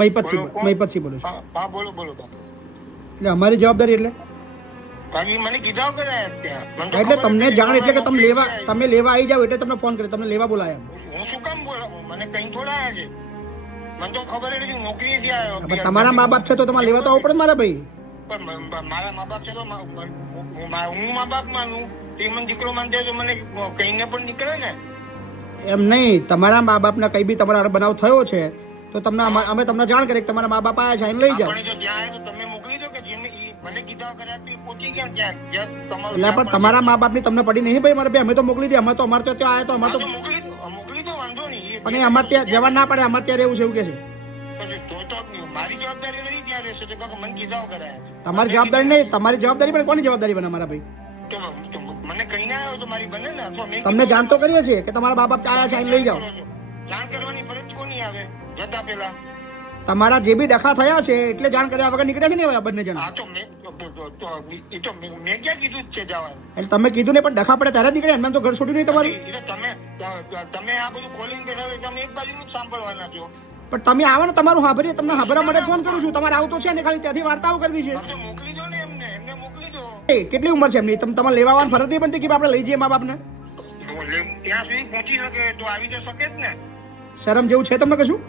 મહીપતસિંહ બોલું છું. હા બોલો બોલો બાપુ. એટલે અમારી જવાબદારી એટલે બાકી મને કીધા કરે ત્યાં મને તો એટલે ખબર તમને હતી જાણ એટલે કે મોકલી છે. તમે લેવા આવી જાવ એટલે તમને ફોન કર્યો, તમને લેવા બોલાયા. હું શું કામ બોલાવું? મને કઈ થોડા આયા છે? મને તો ખબર જ નથી નોકરીએથી આવ્યો. પણ તમારા મા બાપ છે તો તમારે લેવા તો આવવું પડે ને મારા ભાઈ. પણ મારા મા બાપ છે તો હું મા બાપ માનું એ મને દીકરો માનતે તો મને કહીને પણ નીકળે ને. એમ નહીં, તમારા મા બાપના કઈ બી તમારા હારે બનાવ થયો છે તો તમને અમે તમને જાણ કરી કે તમારા મા બાપ આયા છે એને લઈ જાઓ. આપણે જો ત્યાં આવ્યો તો તમે મોકલી દો કે જેને મને કીધા કર્યા તે પહોંચી ગયા ત્યાં જ્યાં તમારું એટલે પણ તમારા મા બાપની તમને પડી નહીં ભાઈ મારે ભાઈ, અમે તો મોકલી દે, અમે તો અમારે તો ત્યાં આવ્યા તો અમારે તો મોકલી દો વાંધો નહીં. પણ અમારે ત્યાં જવા ના પડે, અમારે ત્યાં રહેવું છે એવું કે છે. તો મારી જવાબદારી નથી ત્યાં રહેશે તો કાકા મને કીધા કરાયા. તમારી જવાબદારી નહીં, તમારી જવાબદારી પણ કોની જવાબદારી બને મારા ભાઈ? તો મને કહીને આવ્યો તો મારી બને ને. અથવા મેં તમને જાણ તો કરીએ છીએ કે તમારા મા બાપ આયા છે એને લઈ જાઓ. જાણ કરવાની ફરજ કોની આવે જતા પહેલા? તમારા જે બી ડખા થયા છે એટલે જાણ કર્યા વગર નીકળ્યા છે ને હવે બંને જણા. હા તો મેં ક્યાં કીધું જ છે જવાનું? એટલે તમે કીધું ને પણ ડખા પડે ત્યારે જ નીકળ્યા, એમ તો ઘર છોડ્યું નહીં તમારું. તમે આ બધું ખોલીને બેઠા હોય તમે એક બાજુનું જ સાંભળવાના છો. પણ તમે આવો ને તમારું સાંભળીએ, તમને સાંભળવા માટે ફોન કરું છું. તમારે આવતો છે ને ખાલી ત્યાંથી વાર્તાઓ કરવી છે. મોકલી દો ને એમને મોકલી દો. કેટલી ઉંમર છે એમની? તમારે લેવા આવવાની ફરજ નહીં બનતી કે આપણે લઈ જઈએ મા બાપને? ત્યાં સુધી પહોંચી શકે તો આવી તો શકે જ ને. શરમ જેવું છે તમને કશું?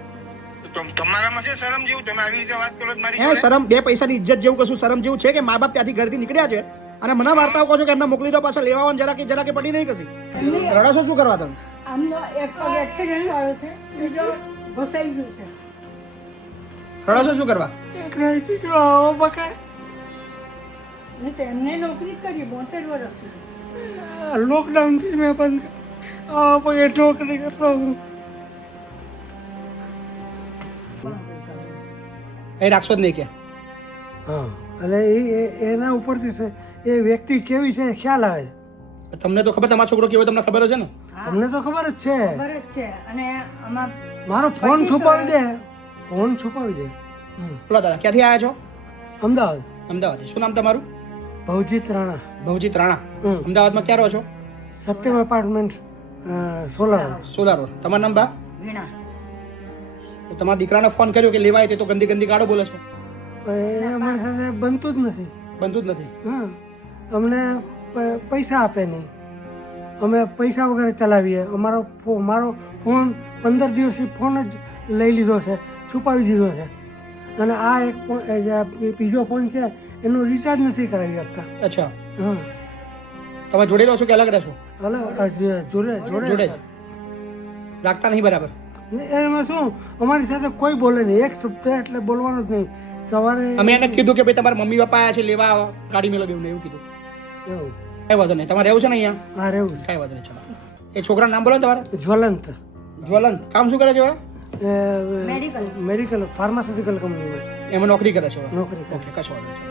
તમારામાં છે શરમ જેવું? તમે આવી રીતે વાત કરો મારી હે શરમ? બે પૈસાની ઇજ્જત જેવું કશું શરમ જેવું છે કે મા બાપ ત્યાંથી ઘરથી નીકળ્યા છે અને મને વાર્તાઓ કહો છો કે એમને મોકલી દો પાછા લેવા આવવાનું? જરા કે પડી નહીં કશી. રડો શું કરવા તમે? આમનો એક પગ એક્સિડન્ટ થયો છે, બીજો ઘસાઈ ગયું છે. રડો શું કરવા? એક દીકરો આવો બકાય ને તેમને નોકરી કરી 72 વર્ષ સુધી. લોકડાઉનથી મેં પણ આવા પગે નોકરી કરતો હું. એ રાખશો જ નહીં કે? હા, અને એના ઉપરથી એ વ્યક્તિ કેવી છે ખ્યાલ આવે છે. તમને તો ખબર તમારો છોકરો કેવો તમને ખબર છે ને? અમને તો ખબર જ છે. ખબર જ છે. અને આમાં મારો ફોન છુપાવી દે, ફોન છુપાવી દે. બોલો દાદા, ક્યાંથી આવ્યા છો? અમદાવાદ. અમદાવાદ. શું નામ તમારું? ભવજીત રાણા. ભવજીત રાણા. અમદાવાદમાં ક્યાં રહો છો? Satyam apartment, solar. Solar road. તમારું નામ બા? વીણા. તો તમારા દીકરાને ફોન કર્યો કે લેવા આવે તો ગંદી ગંદી ગાળો બોલે છો. એને અમારી સાથે બનતું જ નથી. બનતું જ નથી. હા, અમને પૈસા આપે નહીં, અમે પૈસા વગર ચલાવીએ. મારો ફોન 15 દિવસથી ફોન જ લઈ લીધો છે, છુપાવી દીધો છે. અને આ એક બીજો ફોન છે એનું રિચાર્જ નથી કરાવી શકતા. અચ્છા. હા. તમે જોડે રહો છો કે અલગ રહેશો? જોડે રાખતા નહીં બરાબર? એમાં શું, અમારી સાથે કોઈ બોલે નહીં, એક શબ્દ એટલે બોલવાનું જ નહીં. સવારે અમે એને કીધું કે ભાઈ તમારા મમ્મી પપ્પા આયા છે લેવા આવો, ગાડી મેળવી એવું એવું કીધું. એવું કઈ વાંધો નહીં. તમારે રહેવું છે ને અહીંયા? હા, રહેવું છે. કઈ વાંધો નહીં. ચલો, એ છોકરાનું નામ બોલો ને તમારે. જ્વલંત. જ્વલંત. કામ શું કરે છે? મેડિકલ મેડિકલ ફાર્માસ્યુટિકલ કંપનીમાં એમાં નોકરી કરે છે. નોકરી કરે. ઓકે, કશો વાંધો નહીં.